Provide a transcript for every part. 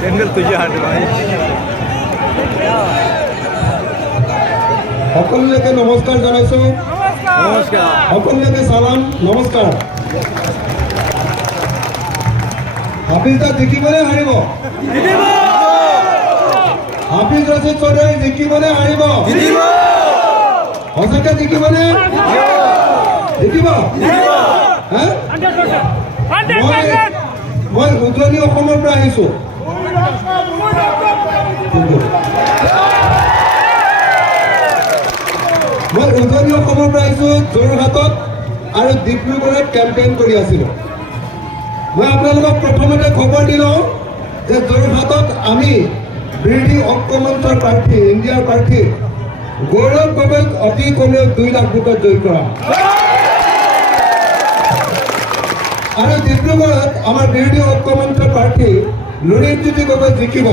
Sandal तुझे हाथ भाई সকলকে নমস্কাৰ জনাইছো नमस्कार সকলকে সালাম নমস্কাৰ হাফিজা দেখিবনে হাৰিব জিতিব হাফিজ ৰচিদ চৌধুৰী দেখিবনে হাৰিব জিতিব সঁচাকে দেখিবনে দেখিব হা মই উজনি অসমৰ পৰা আহিছো মই উজনি অসমৰ পৰা আহিছো যোৰহাটত আৰু ডিব্ৰুগড়ত কেম্পেইন কৰি আছিলো মই আপোনালোকক প্ৰথমতে খবৰ দিলো যে যোৰহাটত আমি বিৰোধী ঐক্যমঞ্চৰ প্ৰাৰ্থী ইণ্ডিয়াৰ প্ৰাৰ্থী গৌৰৱ গগৈক অতি কমেও 2 লাখ ভোটত জয়ী কৰা আৰু ডিব্ৰুগড়ত আমাৰ বিৰোধী ঐক্যমঞ্চৰ প্ৰাৰ্থী লুৰিজ্যোতি গগৈ জিকিব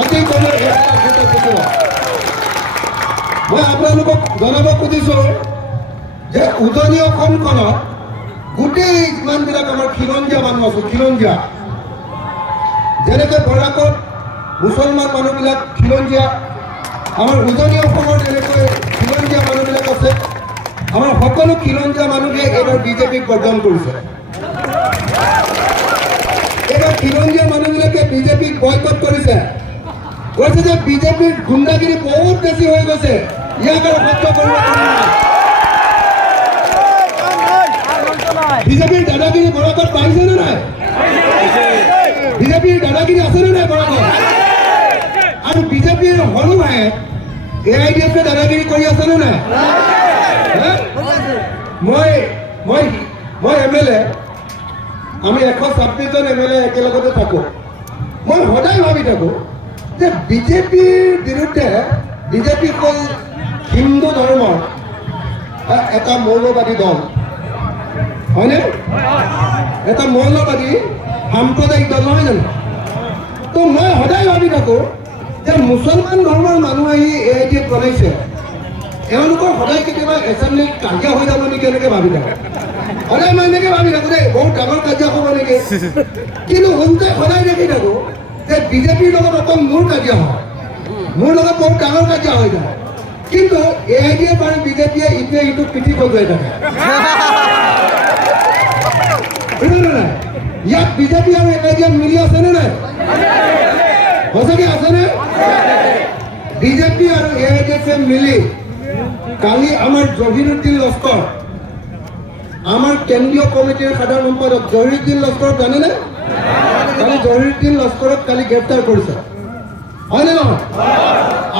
অতি কমেও 1 লাখ ভোটত জিকিব মই আপোনালোকক জনাব খুজিছো যে উজনি অসমখনত গোটেই ইমানবিলাক আমাৰ খিলঞ্জীয়া মানুহ আছে খিলঞ্জীয়া যেনেকৈ বৰাকত মুছলমান মানুহবিলাক খিলঞ্জীয়া আমাৰ উজনি অসমৰ যেনেকৈ খিলঞ্জীয়া মানুহবিলাক আছে আমাৰ সকলো খিলঞ্জীয়া মানুহে এইবাৰ বিজেপিক বৰ্জন কৰিছে এইবাৰ খিলঞ্জীয়া মানুহবিলাকে বিজেপিক বয়কট কৰিছে কৈছে যে বিজেপিৰ গুণ্ডাগিৰি বহুত বেছি হৈ গৈছে ইয়াক আৰু সহ্য কৰিব বিজেপিৰ দাদাগিৰি বৰাকত পাইছে নে নাই বিজেপিৰ দাদাগিৰি আছে নে নাই বৰাকত আৰু বিজেপিৰ সৰু ভাই AIDF দাদাগিৰি কৰি আছে নে নাই মই MLA আমি 126 জন MLA একেলগতে থাকো মই সদায় ভাবি থাকো যে বিজেপিৰ বিৰুদ্ধে বিজেপি হ'ল হিন্দু ধৰ্মৰ এটা মৌলবাদী দল হয়নে এটা মৌলবাদী সাম্প্ৰদায়িক দল নহয় জানো তো মই সদায় ভাবি থাকো যে মুছলমান ধৰ্মৰ মানুহ আহি AIDF বনাইছে এওঁলোকৰ সদায় কেতিয়াবা এছেম্বলিত কাজিয়া হৈ যাব নেকি এনেকৈ ভাবি থাকো সদায় মই এনেকৈ ভাবি থাকো দেই বহুত ডাঙৰ কাজিয়া হ'ব নেকি কিন্তু সদায় দেখি থাকো যে বিজেপিৰ লগত অকল মোৰ কাজিয়া হয় মোৰ লগত বহুত ডাঙৰ কাজিয়া হৈ যায় কিন্তু AIDF আৰু বিজেপিয়ে ইটোৱে ইটোক পিঠি বজুৱাই থাকে নাই ইয়াত বিজেপি আৰু AIDF মিলি আছেনে নাই সঁচাকৈ আছেনে বিজেপি আৰু AIDF মিলি কালি আমাৰ জহিৰুদ্দিন লস্কৰ আমাৰ কেন্দ্ৰীয় কমিটিৰ সাধাৰণ সম্পাদক জহিৰুদ্দিন লস্কৰক জানেনে কালি জহিৰুদ্দিন লস্কৰক কালি গ্ৰেপ্তাৰ কৰিছে হয়নে নহয়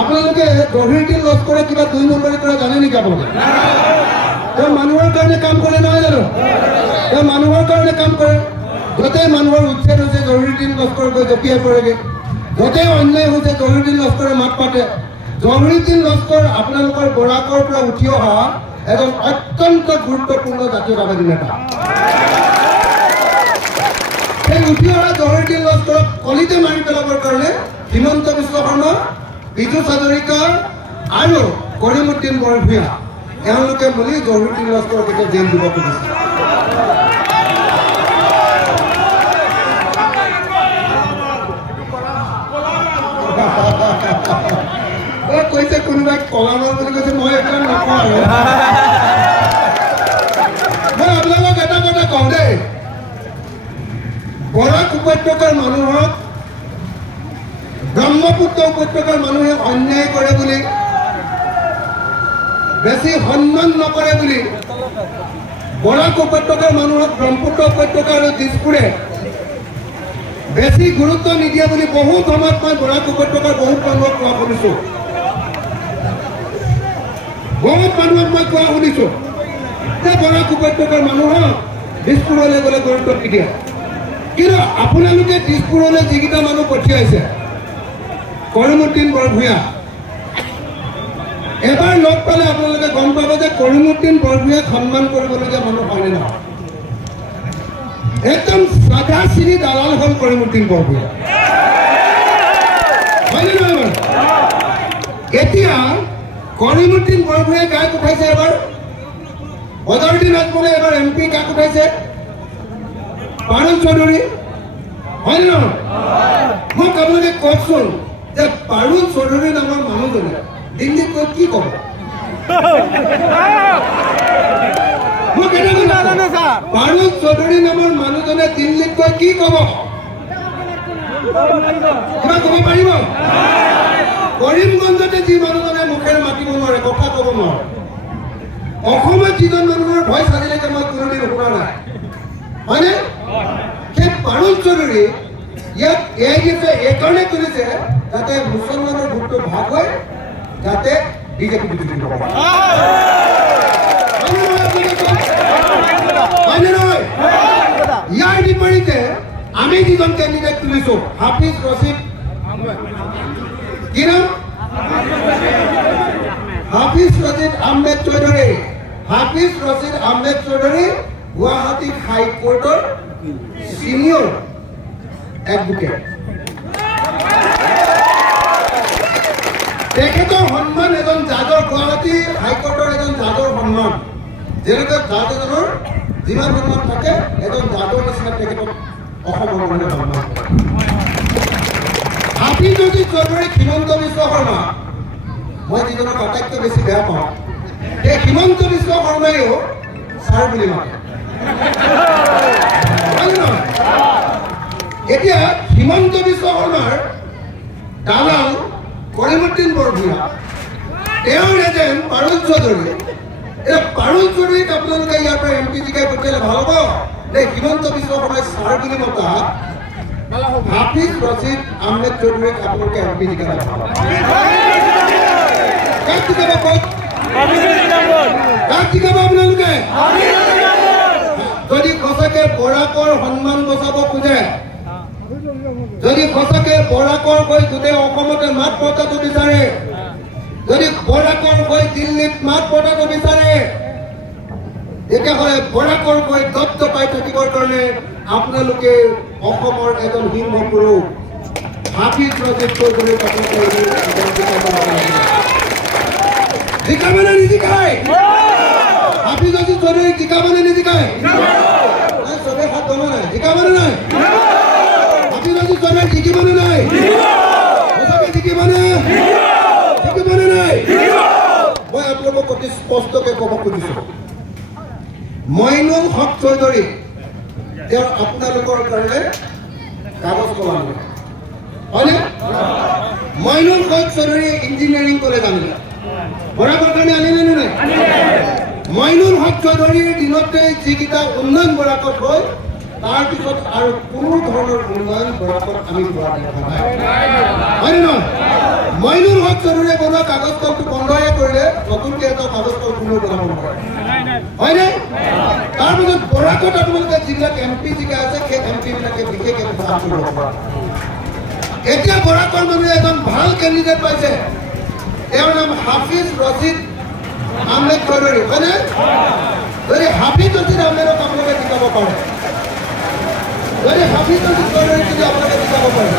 আপোনালোকে জহিৰুদ্দিন লস্কৰে কিবা 2 নম্বৰী কৰা জানে নেকি আপোনালোকে তেওঁ মানুহৰ কাৰণে কাম কৰে নহয় জানো তেওঁ মানুহৰ কাৰণে কাম কৰে গোটেই মানুহৰ উচ্ছেদ হৈছে জহিৰুদ্দিন লস্কৰ গৈ জঁপিয়াই পৰেগৈ গোটেই অন্যায় হৈছে জহিৰুদ্দিন লস্কৰে মাত পাতে জহিৰুদ্দিন লস্কৰ আপোনালোকৰ বৰাকৰ পৰা উঠি অহা এজন অত্যন্ত গুৰুত্বপূৰ্ণ জাতীয়তাবাদী নেতা সেই উঠি অহা জহিৰুদ্দিন লস্কৰক কলিতে মাৰি পেলাবৰ কাৰণে হিমন্ত বিশ্ব শৰ্মা বিজু হাজৰিকা আৰু কৰিমুদ্দিন বৰভূঞা এওঁলোকে মিলি জহিৰুদ্দিন লস্কৰক এতিয়া জেল দিব খুজিছে কৈছে কোনোবাই কলামৰ বুলি কৈছে মই এইবিলাক নকওঁ আৰু মই আপোনালোকক এটা কথা কওঁ দেই বৰাক উপত্যকাৰ মানুহক ব্ৰহ্মপুত্ৰ উপত্যকাৰ মানুহে অন্যায় কৰে বুলি বেছি সন্মান নকৰে বুলি বৰাক উপত্যকাৰ মানুহক ব্ৰহ্মপুত্ৰ উপত্যকা আৰু দিছপুৰে বেছি গুৰুত্ব নিদিয়ে বুলি বহুত সময়ত মই বৰাক উপত্যকাৰ বহুত মানুহক কোৱা শুনিছো বহুত মানুহক মই কোৱা শুনিছো যে বৰাক উপত্যকাৰ মানুহক দিছপুৰলৈ গ'লে গুৰুত্ব নিদিয়ে কিন্তু আপোনালোকে দিছপুৰলৈ যিকেইটা মানুহ পঠিয়াইছে কৰিমুদ্দিন বৰভূঞা এবাৰ লগ পালে আপোনালোকে গম পাব যে কৰিমুদ্দিন বৰভূঞাক সন্মান কৰিবলগীয়া মানুহ হয়নে নহয় একদম সাদা চিনি দালাল হ'ল কৰিমুদ্দিন বৰভূঞা হয়নে নহয় এতিয়া কৰিমুদ্দিন বৰভূঞাই কাক উঠাইছে এবাৰ? বদৰুদ্দিন আজমলে এবাৰ MP কাক উঠাইছে? পাৰুল চৌধুৰী, হয় নে নহয়? মোক আপোনালোকে কওকচোন যে পাৰুল চৌধুৰী নামৰ মানুহজনে দিল্লীত গৈ কি ক'ব? মোক এটা কথা, পাৰুল চৌধুৰী নামৰ মানুহজনে দিল্লীত গৈ কি ক'ব? কিবা ক'ব পাৰিব? কৰিমগঞ্জতে যি মানুহজনে মুখেৰে মাতিব নোৱাৰে, কথা ক'ব নোৱাৰে, অসমত যিজন মানুহৰ ভয় আজিলৈকে মই কোনোদিন শুনা নাই, হয়নে? সেই পাৰুল চৌধুৰী ইয়াক AIDF এইকাৰণে কৰিছে যাতে মুছলমানৰ ভোটটো ভাগ হয়, যাতে বিজেপি বিজেপি নহয়। ইয়াৰ বিপৰীতে আমি যিজন কেণ্ডিডেট তুলিছো, হাফিজ ৰছিদ, কি নাম? হাফিজ ৰছিদ আহমেদ চৌধুৰী। হাফিজ ৰছিদ আহমেদ চৌধুৰী গুৱাহাটী হাইকোৰ্টৰ সিনিয়ৰ এডভোকেট। তেখেতৰ সন্মান এজন জাজৰ, গুৱাহাটী হাইকোৰ্টৰ এজন জাজৰ সন্মান, যেনেকৈ জাজ এজনৰ যিমান সন্মান থাকে এজন জাজৰ নিচিনা তেখেতক অসমৰ মানুহে সন্মান কৰে। হাফিজ ৰছিদ চৌধুৰী, হিমন্ত বিশ্ব শৰ্মা, মই যিজনক আটাইতকৈ বেছি বেয়া পাওঁ, এই হিমন্ত বিশ্ব শৰ্মাইও ছাৰ বুলি মাতে। এতিয়া হিমন্ত বিশ্ব শৰ্মাৰ দালাল কৰিমুদ্দিন বৰভূঞা, তেওঁৰ এজেণ্ট পাৰুল চৌধুৰী। এতিয়া পাৰুল চৌধুৰীক আপোনালোকে ইয়াৰ পৰা MP জিকাই পঠিয়ালে ভাল হ'ব নে হিমন্ত বিশ্ব শৰ্মাই ছাৰ বুলি মতা হাফিজ ৰছিদ আহমেদ চৌধুৰীক আপোনালোকে MP জিকালে ভাল হ'ব? কাক জিকাব কওক? কাক জিকাব আপোনালোকে? যদি সঁচাকে বৰাকৰ সন্মান বচাব খোজে, যদি সঁচাকে বৰাকৰ হৈ গোটেই অসমতে মাত পতাটো বিচাৰে, যদি বৰাকৰ হৈ দিল্লীত মাত পতাটো বিচাৰে, তেতিয়াহ'লে বৰাকৰ হৈ দপদপাই থাকিবৰ কাৰণে আপোনালোকে অসমৰ এজন সিংহ পুৰুষ হাফিজ ৰছিদ চৌধুৰীক জিকাব নে নিজিকায়? হাফিজ ৰছিদ চৌধুৰীক জিকাব নে নিজিকায়? চবে হাত জমা নাই, জিকাব নে নাই? হাফিজ ৰছিদ চৌধুৰীক জিকিব নে নাই? সঁচাকে জিকিব নে? জিকিব নে নাই? মই আপোনালোকক অতি স্পষ্টকে ক'ব খুজিছো, মইনুল হক চৌধুৰী তেওঁ আপোনালোকৰ কাৰণে কাগজ কলম, হয়নে? মইনুল হক চৌধুৰী ইঞ্জিনিয়াৰিং কলেজ আনিলে, বৰাকৰ কাৰণে আনিলে নে নাই? মইনুল হক চৌধুৰীৰ দিনতে যিকেইটা উন্নয়ন বৰাকত হ'ল, তাৰপিছত আৰু কোনো ধৰণৰ উন্নয়ন বৰাকত আমি হোৱা দেখা নাই, হয়নে নহয়? মইনুল হক চৌধুৰীয়ে বনোৱা কাগজ কলটো বন্ধহে কৰিলে, নতুনকৈ এটা কাগজ কল কোনেও বনাব নোৱাৰে, হয়নে? তাৰপিছত বৰাকত আপোনালোকে যিবিলাক MP জিকা আছে, সেই MP বিলাকে বিশেষ কাম কৰিব পাৰে। এতিয়া বৰাকৰ মানুহে এজন ভাল কেণ্ডিডেট পাইছে, তেওঁৰ নাম হাফিজ ৰছিদ আহমেদ চৌধুৰী, হয়নে? যদি হাফিজ ৰছিদ আহমেদক আপোনালোকে জিকাব পাৰে, যদি হাফিজ ৰছিদ চৌধুৰীক যদি আপোনালোকে জিকাব পাৰে,